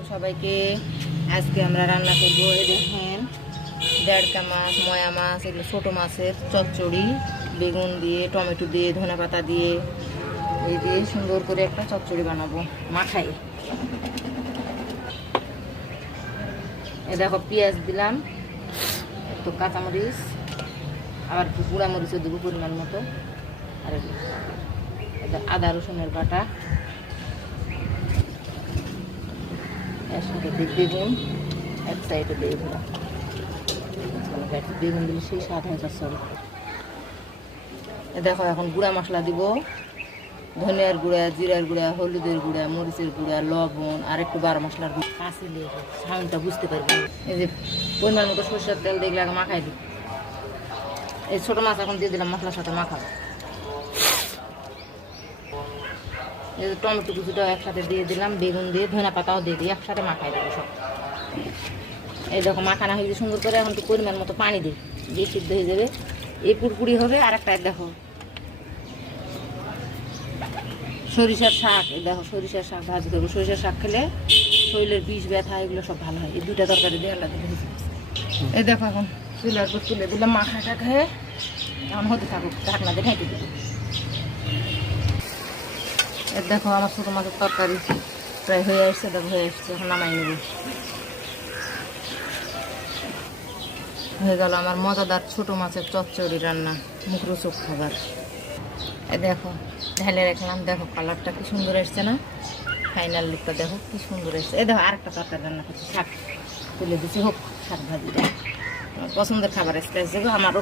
আলাইকুম সবাইকে আজকে আমরা রান্না করব, এই দেখেন, দেড়কা মাছ, ময়া মাছ, এগুলো ছোটো মাছের চচ্চড়ি, বেগুন দিয়ে, টমেটো দিয়ে, ধনে পাতা দিয়ে, এই দিয়ে সুন্দর করে একটা চচ্চড়ি বানাবো মাখাই এ দেখো, পেঁয়াজ দিলাম, একটু কাঁচামরিচ, আবার গুঁড়া মরিচও দেবো পরিমাণ মতো। আর আদা রসুনের বাটা। বেগুন এক সাইডে দিয়ে বেগুন দিলে সেই স্বাদ হয় চল দেখো, এখন গুঁড়া মশলা দিব। ধনিয়ার গুঁড়া, জিরার গুঁড়া, হলুদের গুঁড়া, মরিচের গুঁড়া, লবণ, আর একটু বারো মশলার গুঁড়া। কাছে সাউন্ডটা বুঝতে পারবে এই যে পরিমাণ মতো সরষের তেল দেখলে আগে মাখাই দিই। এই ছোটো মাছ এখন দিয়ে দিলাম, মশলার সাথে মাখাবো এই যে টমেটো কুচিটাও একসাথে দিয়ে দিলাম, বেগুন দিয়ে ধনে পাতাও দিয়ে দিই, একসাথে মাখাই দেবো সব। এই দেখো, মাখানা হয়ে সুন্দর করে এখন একটু পরিমাণ মতো পানি দিই, দিয়ে সিদ্ধ হয়ে যাবে। এই পুরপুরি হবে আর একটা দেখো। সরিষার শাক দেখো, সরিষার শাক ভাজি করব। সরিষার শাক খেলে শরীরের বিষ, ব্যথা, এগুলো সব ভালো হয়। এই দুইটা তরকারি দিয়ে আলাদা এই দেখো এখন, চুলার উপর তুলে দিলাম মাখা হয়ে এখন হতে থাকুক, ঢাকনা দিয়ে ঢেকে দিবি। এই দেখো, আমার ছোটো মাছের তরকারি প্রায় হয়ে আসছে, দেখো, হয়ে আসছে, এখন নামাই নেব। হয়ে গেল আমার মজাদার ছোট মাছের চচ্চড়ি রান্না, মুখরোচক খাবার। দেখো, ঢেলে রাখলাম, দেখো, কালারটা কি সুন্দর এসছে না? ফাইনাল লুকটা দেখো, কি সুন্দর এসছে। এ দেখো, আরেকটা তরকারি রান্না করছি, শাক। তুলে দিচ্ছি হোক, শাক ভাজিটা পছন্দের খাবার এসছে এসছে আমারও